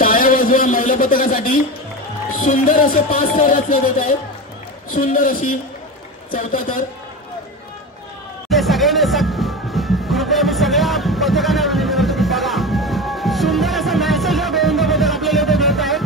टाळ्या वाजवा महिला पथकासाठी. सुंदर असे 5 थर रचले जात आहेत. सुंदर अशी 4था थर. सगळ्यांनी कृपया मी सगळ्या पथकांना विनंती करतो की बघा सुंदर असं मॅसेज हा गोविंद पथक आपल्याला इथे मिळत आहे.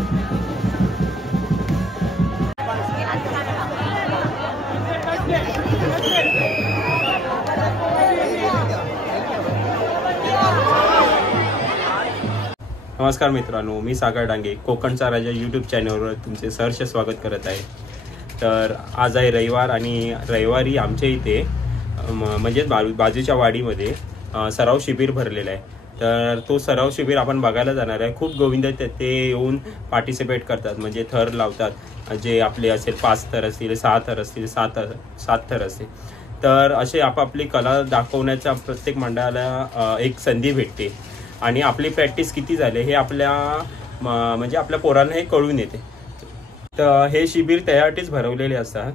नमस्कार मित्रांनो, मी सागर डांगे कोकणचा राजा यूट्यूब चॅनलवर तुमचे सहर्ष स्वागत करत आहे. तर आज आहे रविवार आणि रविवारी आमच्या इथे म्हणजेच बाजूच्या वाडीमध्ये सराव शिबिर भरलेला आहे. तर तो सराव शिबिर आपण बघायला जाणार आहे. खूप गोविंद ते येऊन पार्टिसिपेट करतात, म्हणजे थर लावतात. जे आपले असेल 5 थर असतील, 6 थर असतील, 7 थर असतील. तर असे आपापली कला दाखवण्याचा प्रत्येक मंडळाला एक संधी भेटते आणि आपली प्रॅक्टिस किती झाली हे आपल्या म्हणजे आपल्या पोरांना हे कळून येते. तर हे शिबिर त्यासाठीच भरवलेले असतात.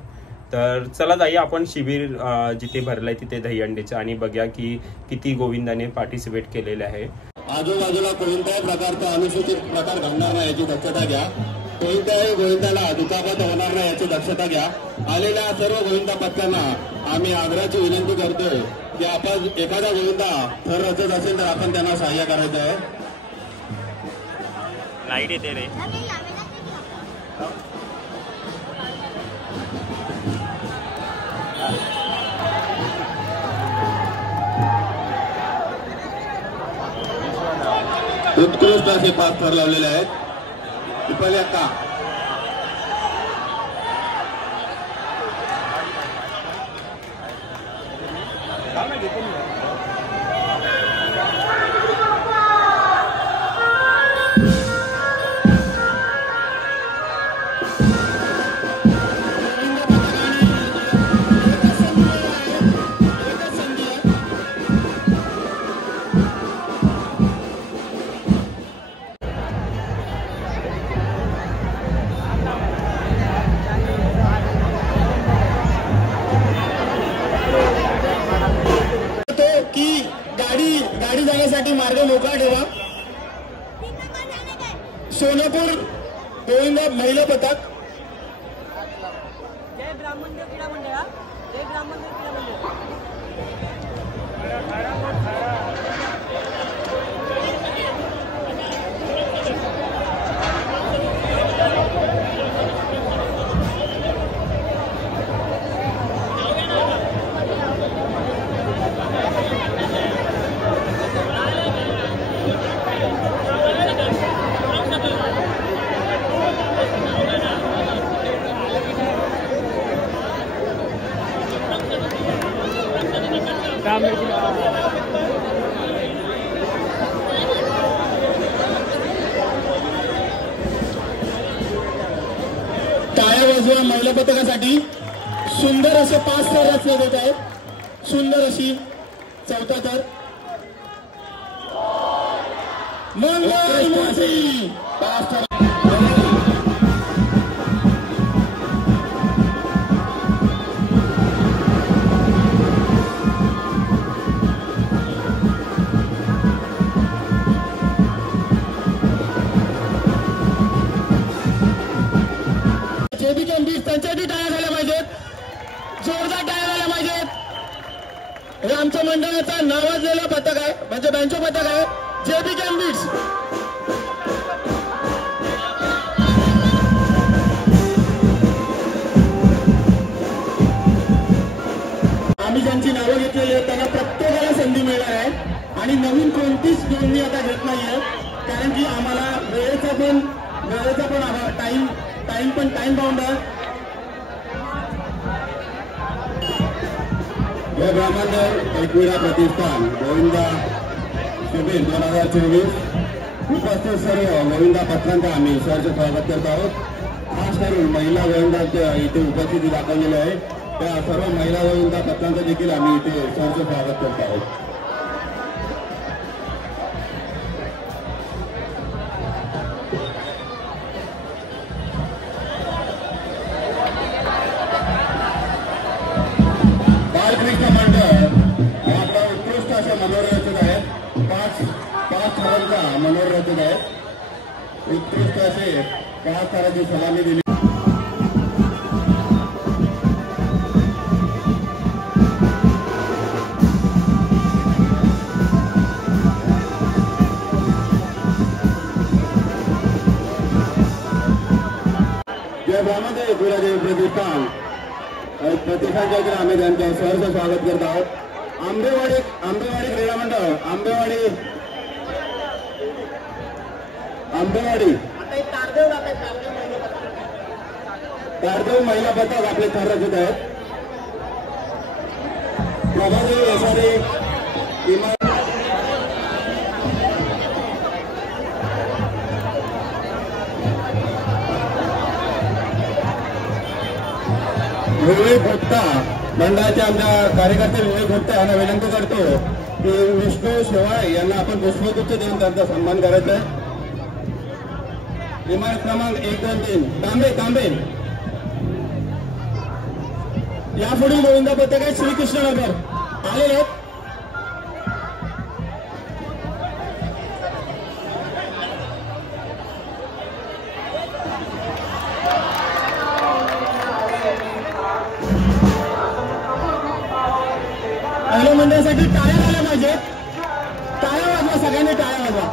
तर चला जाऊया आपण शिबिर जिथे भरलं आहे तिथे दहीहंडीचं आणि बघूया की किती गोविंदाने पार्टिसिपेट केलेले आहे. आजूबाजूला कोणत्याही प्रकारचा अनुसूचित प्रकार घडणार नाही याची दक्षता घ्या. कोणत्याही गोविंदाला दुखापत होणार नाही याची दक्षता घ्या. आलेल्या सर्व गोविंदा पथकांना आम्ही आग्रहाची विनंती करतोय की आपण एखादा गोविंदा थर रचत असेल तर आपण त्यांना सहाय्य करायचं आहे. लाईट येते रे. उत्कृष्ट असे 5 थर लावलेले आहेत. पिपल्या का गाडी जाण्यासाठी मार्ग मोकळा ठेवा. सोलापूर गोविंदा महिला पथक. जय ब्राह्मण देव क्रीडा मंडळ. जय ब्राह्मण देव क्रीडा मंडळ. टाळ्या वाजवा महिला पथकासाठी. सुंदर असे 5 थर रचले जात आहेत. सुंदर अशी 4था थर. मंगळमूर्ती 5 थर. त्यांच्यासाठी टाळ्या झाल्या पाहिजेत. जोरदार टाळ्या झाल्या पाहिजेत. हे आमच्या मंडळाचा नावाजलेला पथक आहे, म्हणजे बँचो पथक आहे, जेबी कॅम्बिट्स. आम्ही ज्यांची नावं घेतलेली आहेत त्यांना प्रत्येकाला संधी मिळणार आहे आणि नवीन कोणतीच नोंदणी आता घेत नाहीये, कारण की आम्हाला वेळेचा पण टाइम बाउंड आहे. जय ब्राह्मण देव एकविरा प्रतिष्ठान गोविंदा शिबिर 2024 उपस्थित सर्व गोविंदा पथकांचा आम्ही सहर्ष स्वागत करत आहोत. खास करून महिला गोविंदांच्या इथे उपस्थिती दाखवलेली आहे. त्या सर्व महिला गोविंदा पथकांचं देखील आम्ही इथे सहर्ष स्वागत करत आहोत. बालकृष्ण मंडळ हे आपला उत्कृष्ट असे मनोरंजक आहेत. 5 थरांचा मनोरंजक आहे. उत्कृष्ट असे 5 ताराची सलामी दिली. जयभामध्ये गुरुदेव प्रतिष्ठान प्रतिष्ठानच्या आम्ही त्यांचं सहर्ष स्वागत करत आहोत. आंबेवाडी क्रीडा मंडळ आंबेवाडी तारदेव महिला पथक आपले थर रचत आहेत. प्रभादेव यशारी इमारत विवेक भोक्ता मंडळाचे आमच्या कार्यकर्ते विवेक भोक्ता यांना विनंती करतो की विष्णू शेवाळे यांना आपण पुष्पगुच्छ देऊन त्यांचा सन्मान करायचा आहे. इमारत क्रमांक 1, 2, 3 तांबे यापुढील गोविंदा पथक आहे श्रीकृष्णनगर आलेले आहेत. पहिल्या मंडळासाठी टाळ्या झाल्या पाहिजेत. टाळ्या वाजवा, सगळ्यांनी टाळ्या वाजवा.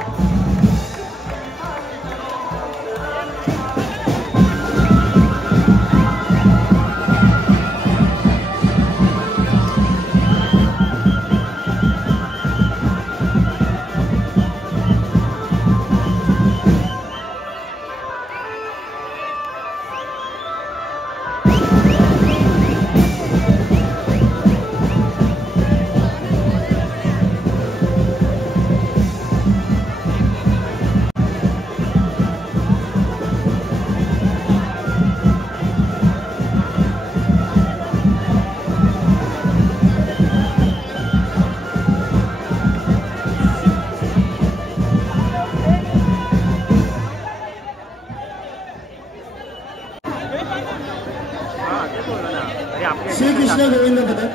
श्रीकृष्ण गोविंद पथक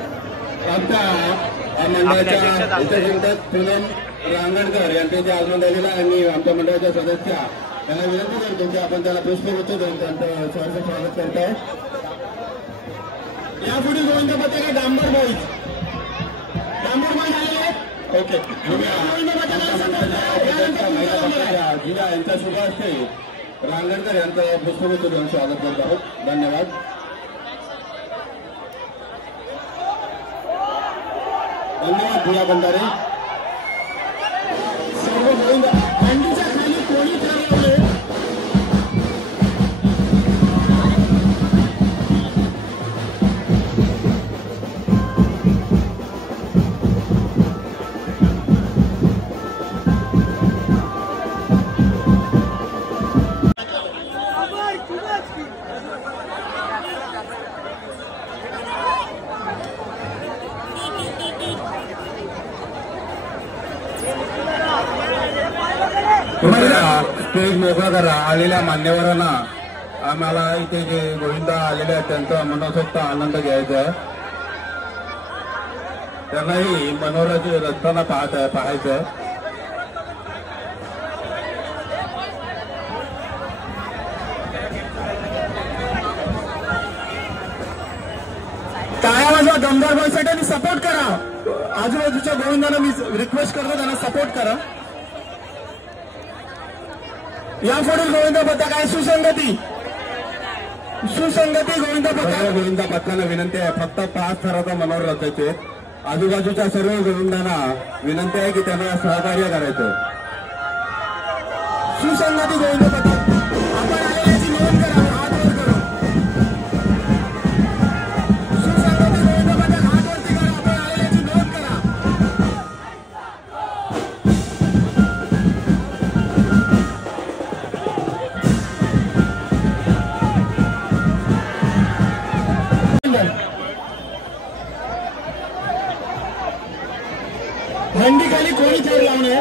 आमच्या मंडळाच्या इतर पूनम रांगणकर यांचे जे आगमन झालेलं आहे आणि आमच्या मंडळाच्या सदस्या त्यांना विनंती करतो की आपण त्याला पुष्पगुच्छ देऊन त्यांचं सहर्ष स्वागत करत आहे. यापुढील गोविंद पथक आहे डांबर बॉईज आलेले आहेत. ओके जिल्हा यांच्या शुभ हस्ते रांगणकर यांचं पुष्पगुच्छ देऊन स्वागत करत आहोत. धन्यवाद. धन्यवाद भुया बंधारे. सर्व गोविंद हंडीच्या खाली कोणी ठरवले स्टेज मोकळा करा. आलेल्या मान्यवरांना आम्हाला इथे जे गोविंदा आलेले आहेत त्यांचा मनसोक्त आनंद घ्यायचा आहे. त्यांनाही मनोरंजन रचना पाहायचं. टाळ्या वाजवा दमदार बॉयसाठी आणि सपोर्ट करा. आजूबाजूच्या गोविंदांना मी रिक्वेस्ट करतो त्यांना सपोर्ट करा. यापुढील गोविंद पथक आहे सुसंगती गोविंद पथक. गोविंदा पथकांना विनंती आहे फक्त 5 थराचा मनोहर रचायचे. आजूबाजूच्या सर्व गोविंदांना विनंती आहे की त्यांना सहकार्य करायचं. सुसंगती गोविंद पथक आपण आलेल्याची नोंद करा. हात वर करू. सुसंगती गोविंद पथक हात वरती करा. आपण आलेल्याची नोंद करा. हंडी खाली कोणी थर लावणे.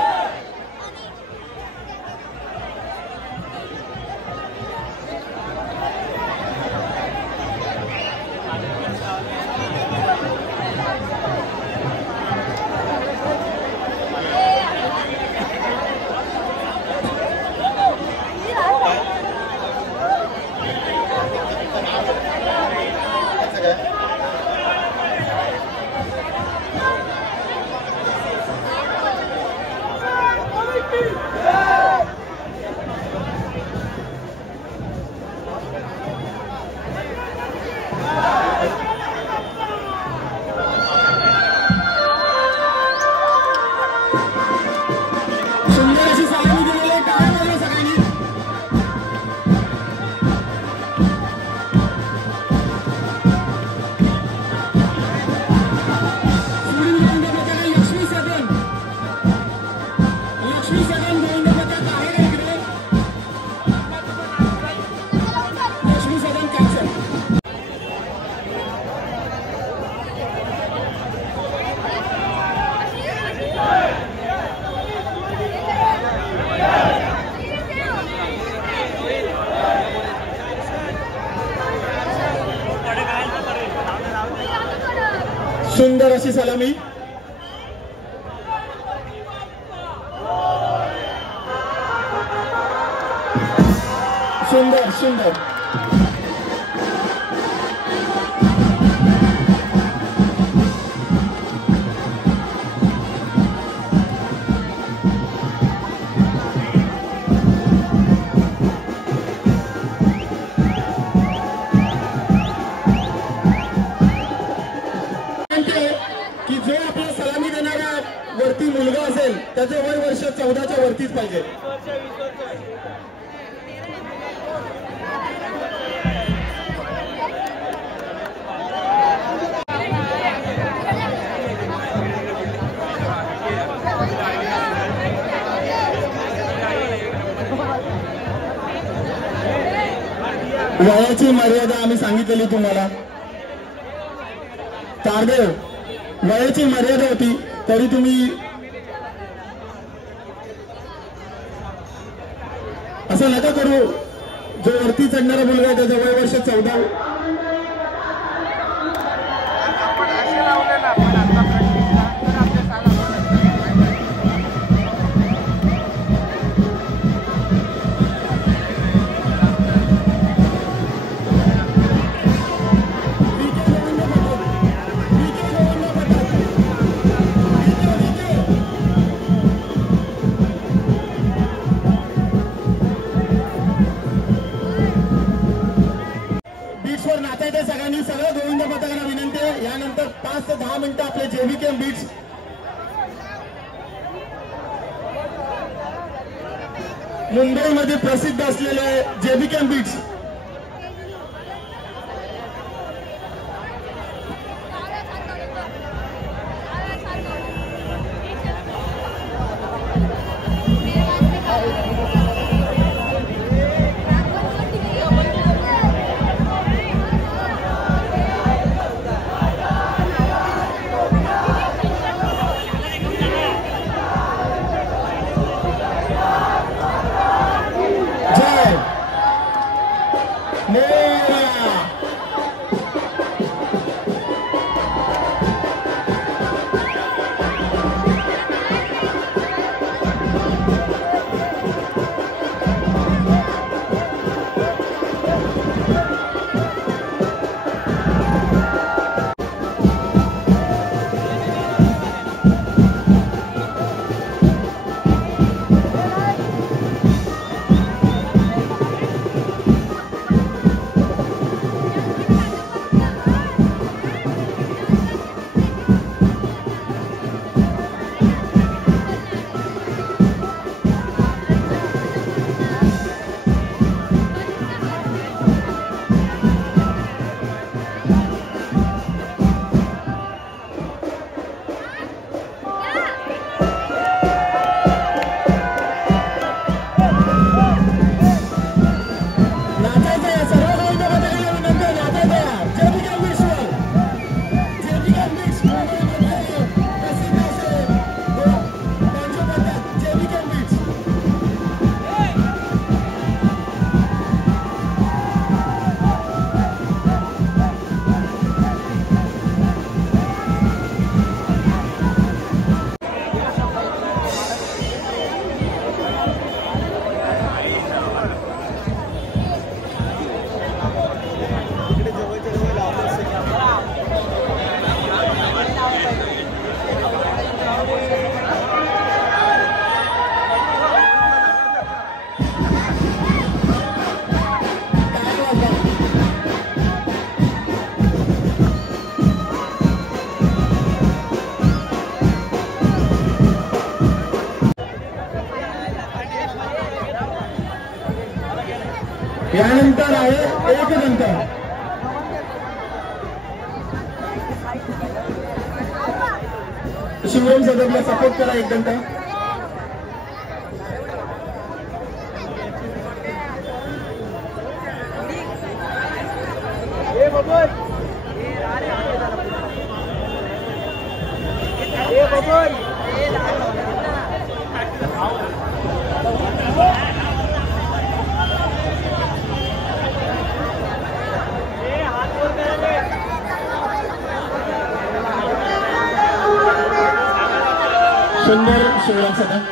सुंदर अशी सलामी दिलेली आहे. टाळ्या वाजवा सगळ्यांनी. पुढील गोविंदा पथक आहे लक्ष्मी सदन. लक्ष्मी सदन गोविंदा पथक आहे का इकडे? लक्ष्मी सदन कॅन्सल. सुंदर अशी सलामी. सुंदर सुंदर. की जो आपला सलामी देणारा वरती मुलगा असेल त्याचे वय वर्ष 14च्या वरतीच पाहिजे. वयाची मर्यादा आम्ही सांगितलेली तुम्हाला. तारदेव वयाची मर्यादा होती तरी तुम्ही असं नका करू. जो वरती चढणारा मुलगा आहे त्याचं वय वर्ष 14. बीट्सवर नाचायचं सगळ्यांनी. सगळ्या गोविंदा पथकाला विनंती आहे यानंतर 5 ते 10 मिनिटं आपले जेबीकेएम बीट्स मुंबईमध्ये प्रसिद्ध असलेले जेबीकेएम बीट्स यानंतर आहे एक दंत. शिवराम सदरला सपोर्ट करा एक दंत. सुंदर शिवराम सदर.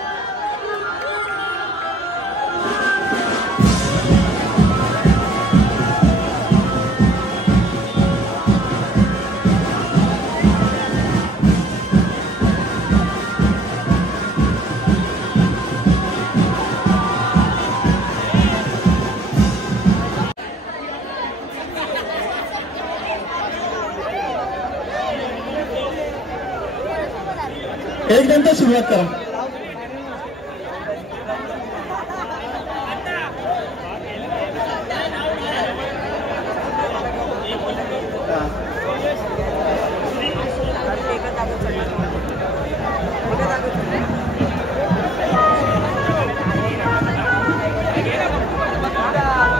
एक दंत सुरुवात करा.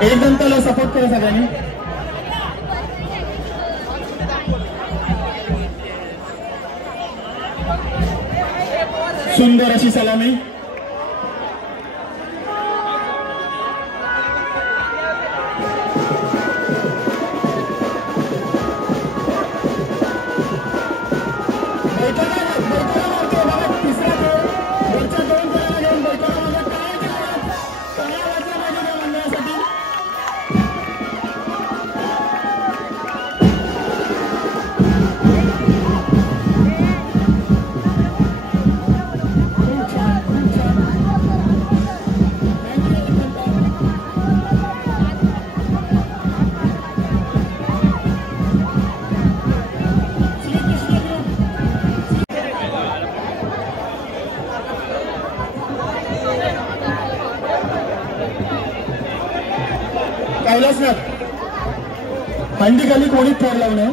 एक दंताला सपोर्ट करा सगळ्यांनी. सुंदर अशी सलामी. कैलासनाथ हंडी खाली कोणीच थर लावणं.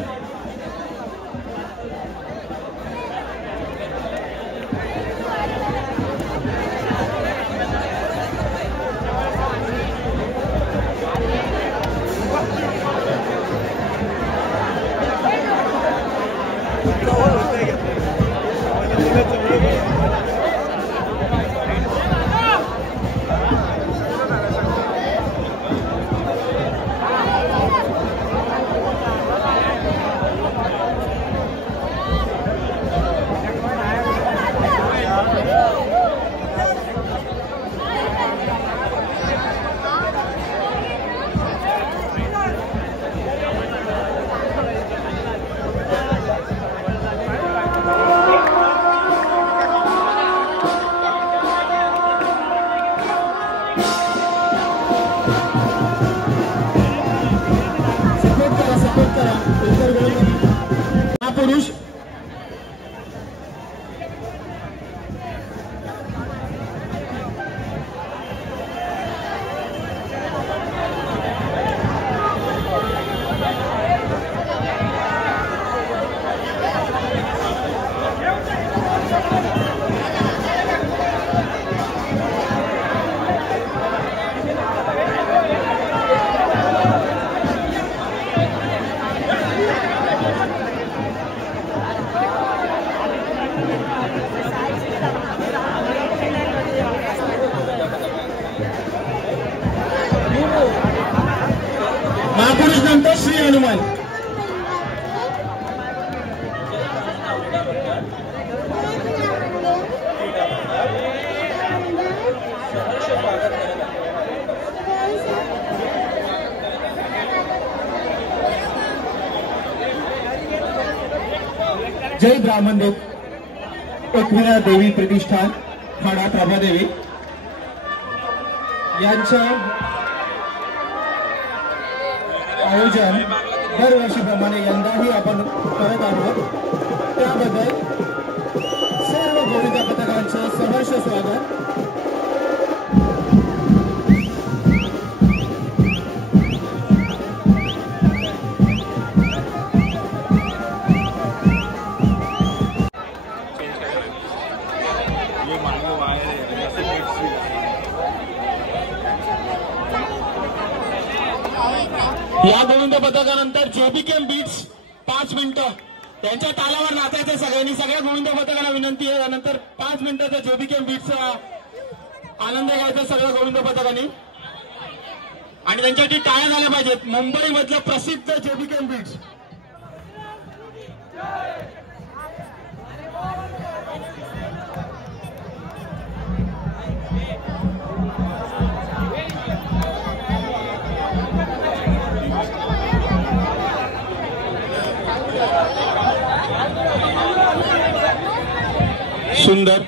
महापुरुष नंतर श्री हनुमान. जय ब्राह्मण देव. एकविरा देवी प्रतिष्ठान ठाणा प्रभादेवी यांच्या आयोजन दरवर्षीप्रमाणे यंदाही आपण करत आहोत. त्याबद्दल सर्व गोविंदा पथकांचं सहर्ष स्वागत. या गोविंद पथकानंतर जेबीकेम बीट्स 5 मिनिटं त्यांच्या तालावर नाचायचं सगळ्यांनी. सगळ्या गोविंद पथकाला विनंती आहे, यानंतर 5 मिनिटाचा जेबीकेम बीट्सचा आनंद घ्यायचा सगळ्या गोविंद पथकांनी आणि त्यांच्यासाठी टाळ्या झाल्या पाहिजेत. मुंबई मधलं प्रसिद्ध जेबीकेम बीट्स. सुंदर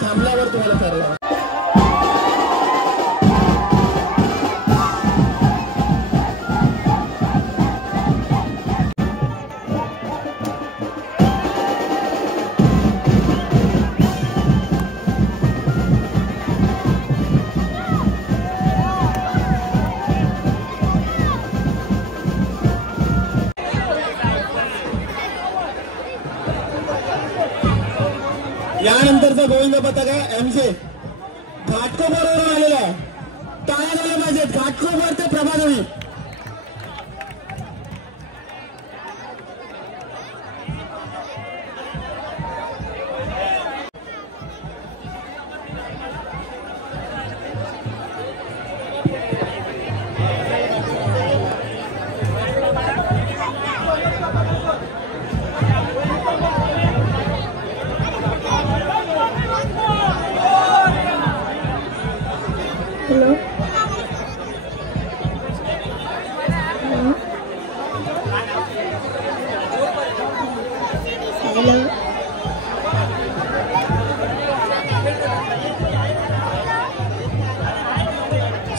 थांबल्यावर तुम्हाला करायला यानंतरचा गोविंद पथक आहे एमजे घाटकोपरवरून आलेला आहे. टाळ्या झाल्या पाहिजेत. घाटकोपर ते प्रभादेवी.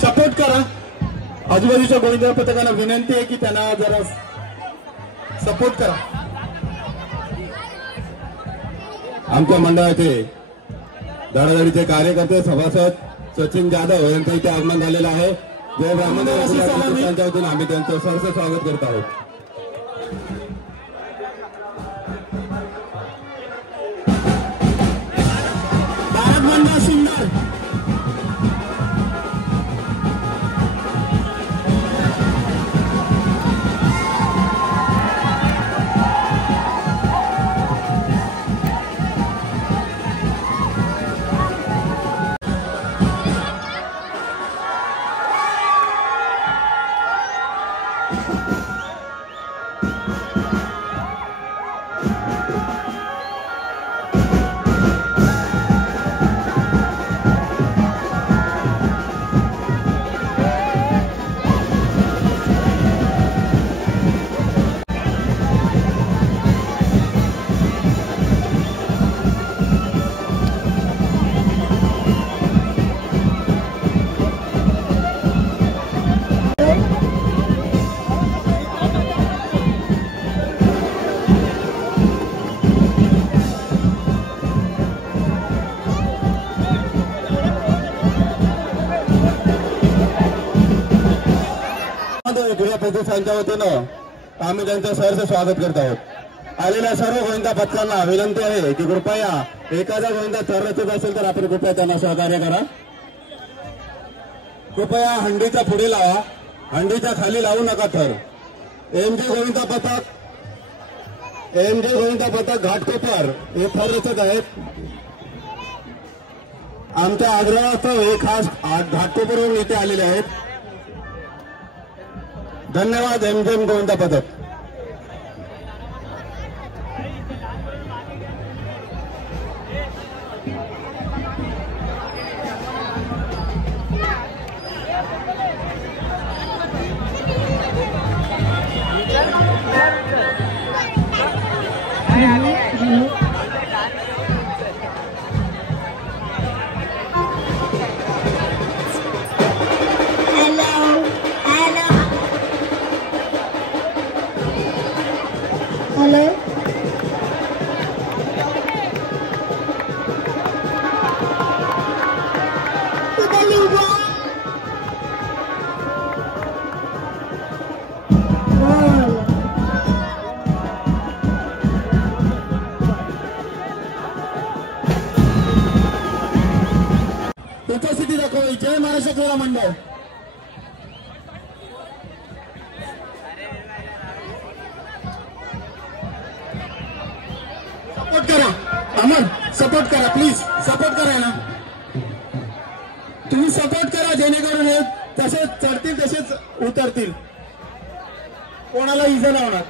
सपोर्ट करा. आजूबाजूच्या गोविंदा पथकांना विनंती आहे की त्यांना जरा सपोर्ट करा. आमच्या मंडळाचे धडाधडीचे कार्यकर्ते सभासद सचिन जाधव यांचं इथे आगमन झालेलं आहे. जय ब्राह्मण त्यांच्या वतीने आम्ही त्यांचं सहर्ष स्वागत करत आहोत. भारत मंडळ सुंदर क्रीडा प्रतिष्ठानच्या वतीनं आम्ही त्यांचं सहर्ष स्वागत करत आहोत. आलेल्या सर्व गोविंदा पथकांना विनंती आहे की कृपया एखादा गोविंदा थर रचत असेल तर आपण कृपया त्यांना सहकार्य करा. कृपया हंडीच्या पुढे लावा, हंडीच्या खाली लावू नका थर. एमजे गोविंदा पथक घाटकोपर हे थर रचत आहेत. आमच्या आग्रहास्तव हे खास घाटकोपरवरून इथे आलेले आहेत. धन्यवाद एमजेम गोविंदा पथक. Hello. उपस्थिती दाखवा. जय महाराष्ट्र क्रीडा मंडळ. सपोर्ट करा. अमन सपोर्ट करा, प्लीज सपोर्ट करा ना. तुम्ही सपोर्ट करा जेणेकरून हे तसेच चढतील तसेच उतरतील, कोणाला इजा नाही होणार.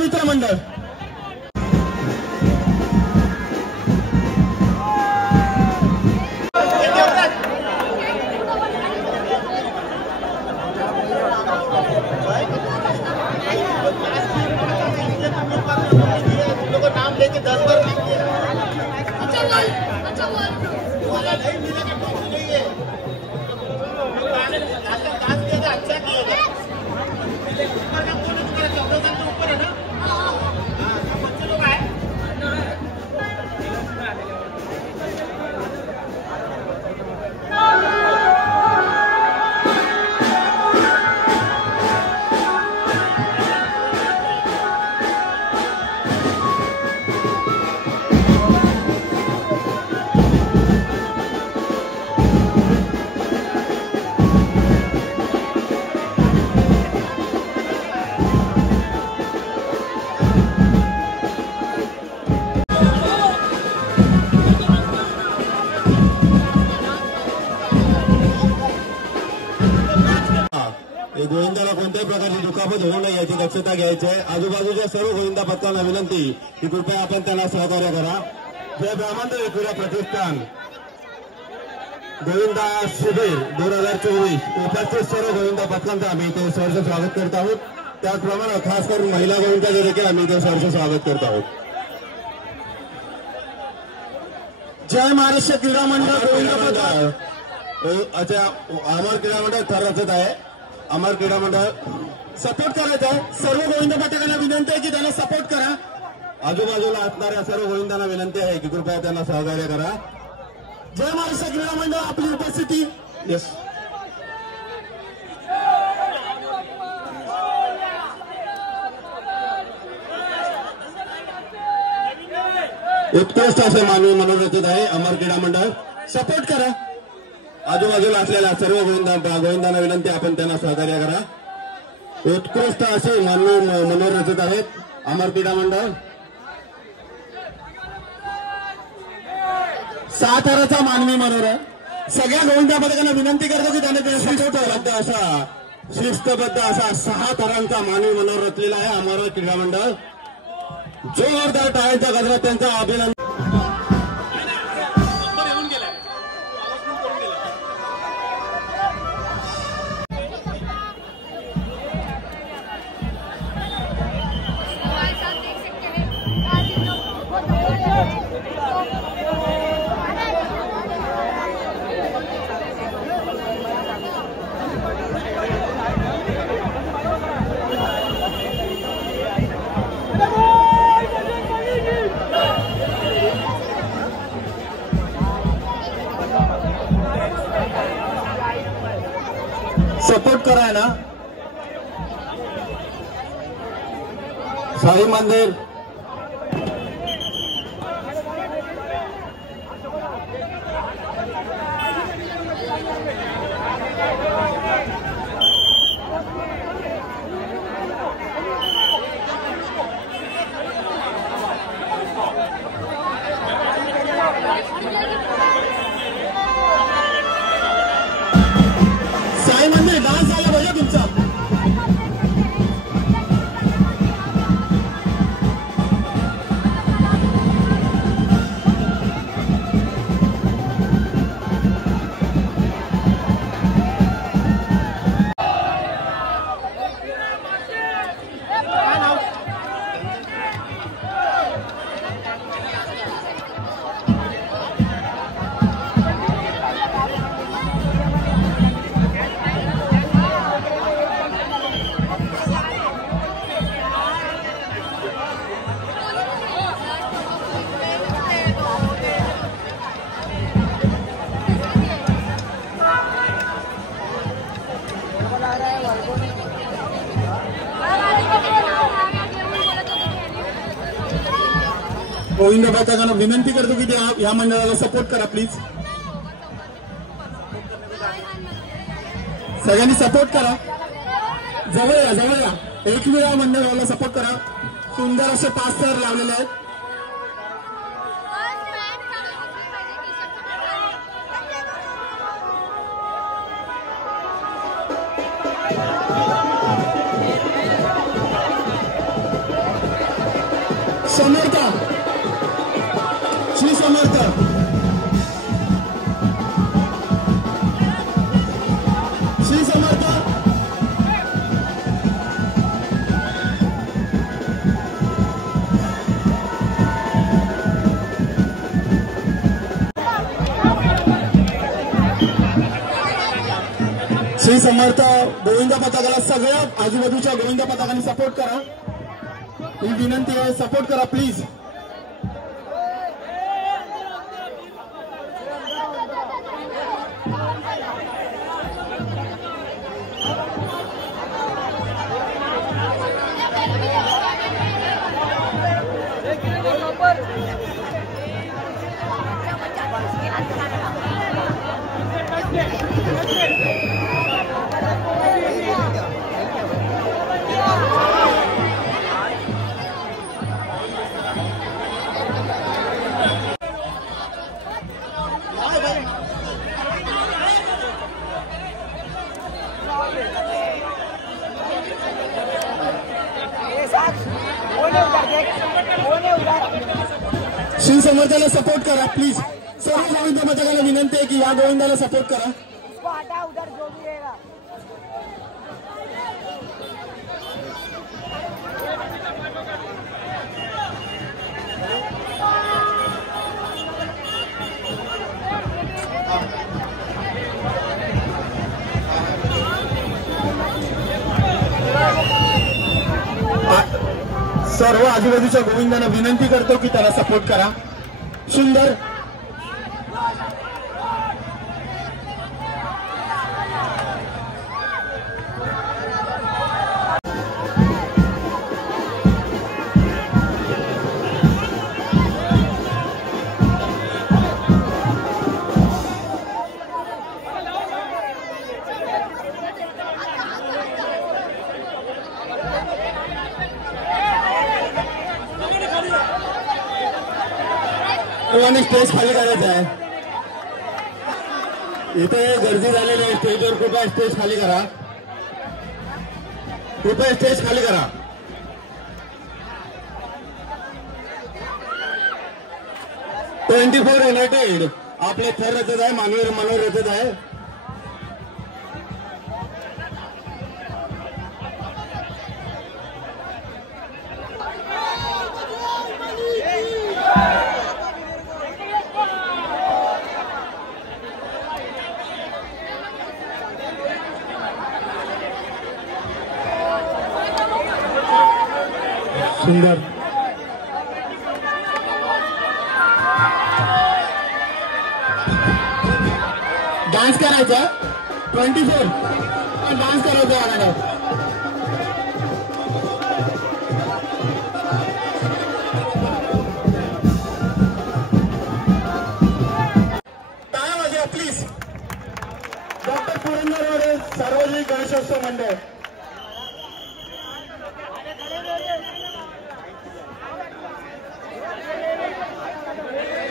मित्रमंडळ नाम लेके 10 बार अच्छा किया गोविंदाला कोणत्याही प्रकारची दुखापत होऊ नये याची दक्षता घ्यायची आहे. आजूबाजूच्या सर्व गोविंदा पथकांना विनंती की कृपया आपण त्यांना सहकार्य करा. जय ब्राह्मणदेव क्रीडा प्रतिष्ठान गोविंदा शिबिर 2024 उपस्थित सर्व गोविंदा पथकांचं आम्ही इथे सहर्ष स्वागत करत आहोत. त्याचप्रमाणे खास करून महिला गोविंदाचे देखील आम्ही इथे सहर्ष स्वागत करत आहोत. जय महाराष्ट्र क्रीडा मंडळ गोविंदा पथक. अच्छा, अमर क्रीडा मंडळ थर रचत आहे. अमर क्रीडा मंडळ सपोर्ट करायचं आहे. सर्व गोविंदा पथकांना विनंती आहे की त्यांना सपोर्ट करा. आजूबाजूला असणाऱ्या सर्व गोविंदांना विनंती आहे की कृपया त्यांना सहकार्य करा. जय महाराष्ट्र क्रीडा मंडळ आपली उपस्थिती. येस, उत्कृष्ट असे मानवी मनोरंजन आहे अमर क्रीडा मंडळ. सपोर्ट करा. आजूबाजूला असलेल्या सर्व गोविंदांना विनंती आपण त्यांना सहकार्य करा. उत्कृष्ट असे मानवी मनोरंजक आहेत अमर क्रीडा मंडळ. 6 थराचा मानवी मनोरंजन. सगळ्या गोविंदा पथकांना विनंती करतो की त्यांना शिस्तबद्ध असा 6 थरांचा मानवी मनोरंजन रचलेला आहे अमर क्रीडा मंडळ. जोरदार टाळ्यांच्या गजरात त्यांचं अभिनंदन. सपोर्ट कराय ना. साई मंदिर साई मंदिर डान्स झाला पाहिजे तुमचा. गोविंदा पथकांना विनंती करतो की ते या मंडळाला सपोर्ट करा प्लीज. सगळ्यांनी सपोर्ट करा. जवळ या. एकविरा मंडळाला सपोर्ट करा. सुंदर असे 5 थर लावलेले आहेत. समर्थ श्री समर्थ श्री समर्थ. श्री समर्थ गोविंदा पथकाला सगळ्या आजूबाजूच्या गोविंदा पथकांनी सपोर्ट करा. ही विनंती आहे, सपोर्ट करा प्लीज. श्री समर्थाला सपोर्ट करा प्लीज. सर्व गोविंद पथकाला विनंती आहे की या गोविंदाला सपोर्ट करा. सर्व आजूबाजूच्या गोविंदांना विनंती करतो की त्याला सपोर्ट करा. सुंदर सर्वांनी स्टेज खाली करायचं आहे. इथे गर्दी झालेली आहे स्टेजवर. कृपया स्टेज खाली करा. कृपया स्टेज खाली करा. ट्वेंटी 24 युनायटेड आपले थर रचत आहे. मानवी मनोर रचत आहे. सुंदर डान्स करायचा. 24 डान्स करायचा आम्हाला. टाळ्या वाजवा प्लीज. डॉक्टर पुरंदरवाडे सार्वजनिक गणेशोत्सव मंडळ.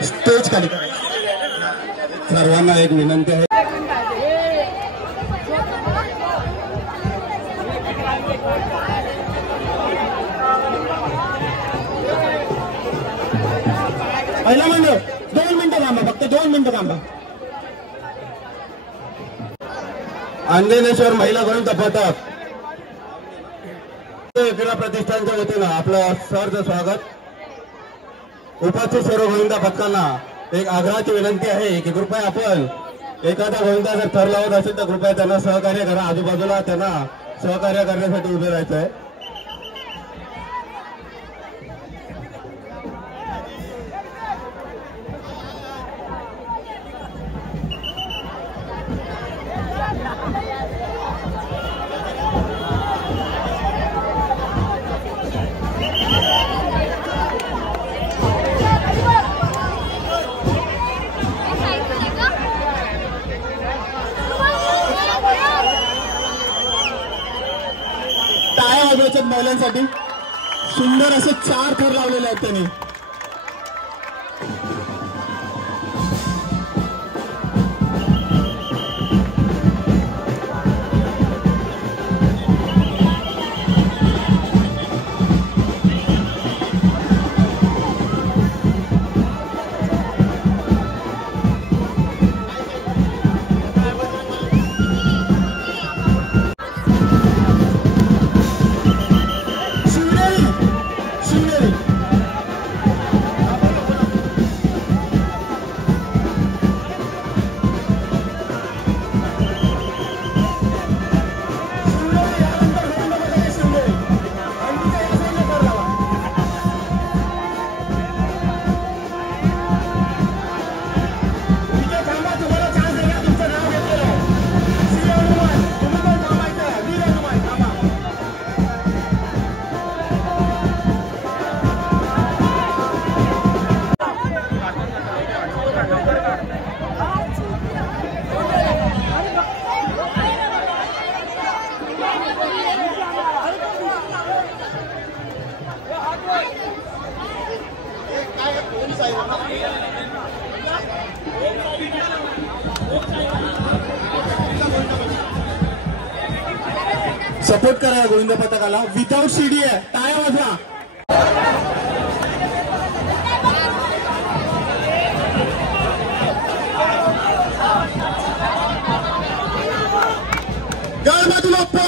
स्टेज खाली करायचं. सर्वांना एक विनंती आहे. पहिला मंडळ 2 मिनिटं थांबा. फक्त 2 मिनिटं थांबा. अंजनेश्वर महिला गोविंद पथक क्रीडा प्रतिष्ठानच्या वतीनं आपलं सहर्ष स्वागत. उपस्थित सर्व गोविंदा पथकांना एक आग्रहाची विनंती आहे की कृपया आपण एखादा गोविंदा जर थर लावत असेल तर कृपया त्यांना सहकार्य करा. आजूबाजूला त्यांना सहकार्य करण्यासाठी उभे राहायचं आहे. महिलांसाठी सुंदर असे 4 थर लावलेले आहेत त्यांनी. सपोर्ट करा गोविंद पथकाला. विदाउट सीडी आहे. टाळ्या वाजवा. गणपती बाप्पा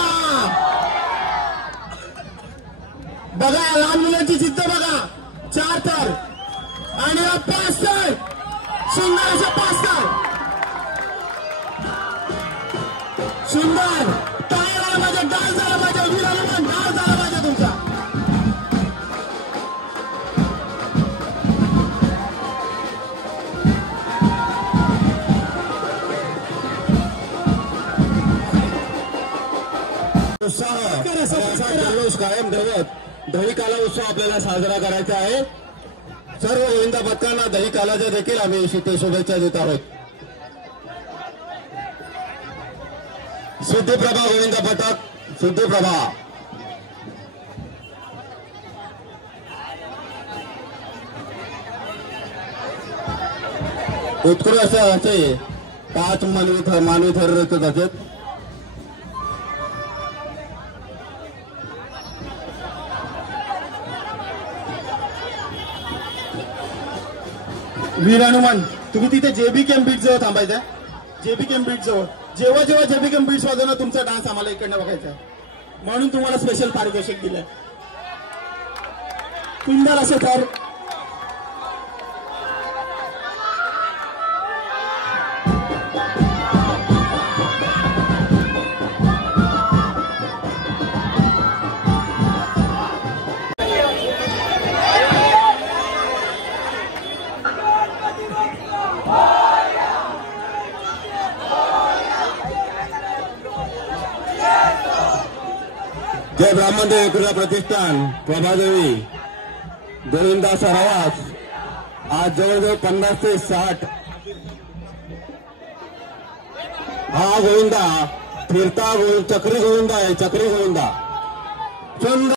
बघा, लहान मुलांची जिद्द बघा. 4 तर आणि 5 तर सुंदर असे 5 तर सुंदर. टाळ झाला पाहिजे, डाळ झाला पाहिजे, वीर हनुमान डाळ झाला पाहिजे तुमचा. जल्लोष कायम ठेवत दही काला उत्सव आपल्याला साजरा करायचा आहे. सर्व गोविंदा पथकांना दही कालाच्या देखील आम्ही शुभेच्छा देत आहोत. सिद्धिप्रभा गोविंदा पथक, सिद्धिप्रभा. उत्कृष्ट असे 5 मानवी थर जातात. वीर हनुमान, तुम्ही तिथे जेबी कॅम्प बीच जवळ थांबायचं. जेबी कॅम्प बीच जवळ जेव्हा जेबी कॅम्प बीच वाजवणार तुमचा डान्स आम्हाला इकडनं बघायचा आहे, म्हणून तुम्हाला स्पेशल पारितोषिक दिलंय. सुंदर असे थर. जय ब्राह्मणदेव क्रीडा प्रतिष्ठान, प्रभादेवी, गोविंदा सरावास. आज जवळजवळ 50 ते 60 हा गोविंदा फिरता चक्री गोविंदा आहे. चक्री गोविंदा सुंदर.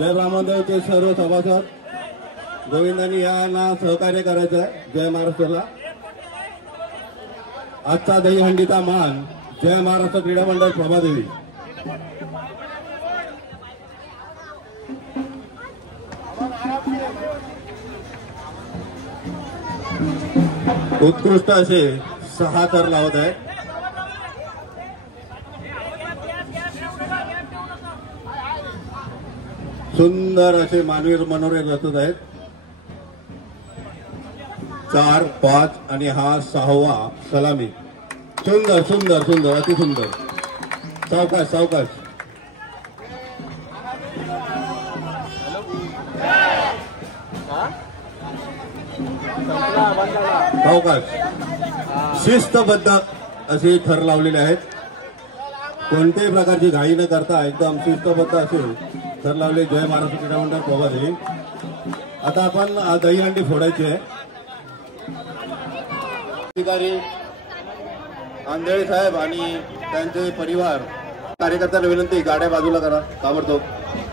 जय ब्राह्मणदेवचे सर्व सभासद गोविंदांनी यांना सहकार्य करायचं आहे. जय महाराष्ट्राला. आजचा दहीहंडीचा मान जय महाराष्ट्र क्रीडा मंडळ प्रभादेवी. उत्कृष्ट असे 6 थर लावत आहेत. सुंदर असे मानवी मनोरे रचत आहेत. 4, 5 आणि हा 6वा सलामी. सुंदर सुंदर सुंदर अति सुंदर. सावकाश सावकाश. सावकाश. शिस्तबद्ध असे थर लावलेले आहेत. कोणत्याही प्रकारची घाई न करता एकदम शिस्तबद्ध असे थर लावले. जय महाराष्ट्र क्रीडा मंडळ प्रभादेवी. आता आपण दहीहंडी फोडायची आहे. अधिकारी आंधळे साहेब आणि त्यांचे परिवार कार्यकर्त्यांना विनंती, गाड्या बाजूला करा ताबडतोब.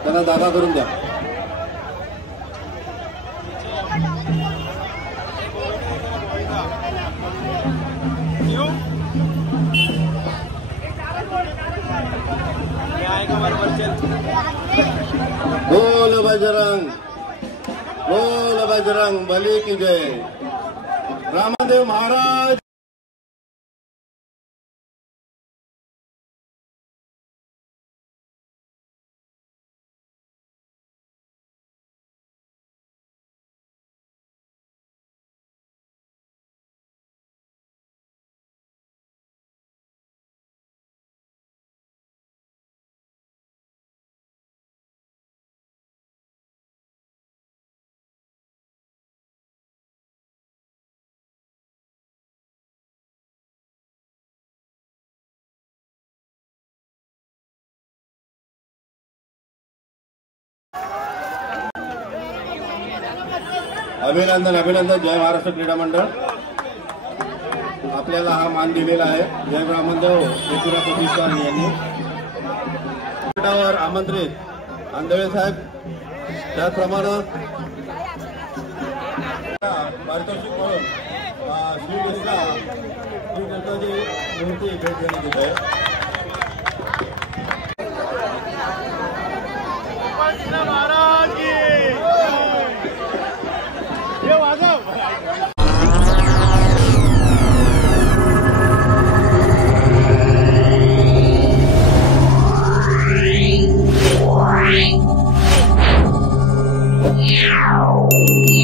त्यांना जागा करून द्या. बोल बजरंग बली की जय. रामदेव महाराज. अभिनंदन अभिनंदन. जय महाराष्ट्र क्रीडा मंडळ आपल्याला हा मान दिलेला आहे. जय ब्राह्मणदेव एकूरा प्रतिष्ठान यांनी आमंत्रित आंधळे साहेब, त्याचप्रमाणे पारितोषिक म्हणून श्री गणेशजी मूर्ती भेट देण्यात येत आहे. Yeah.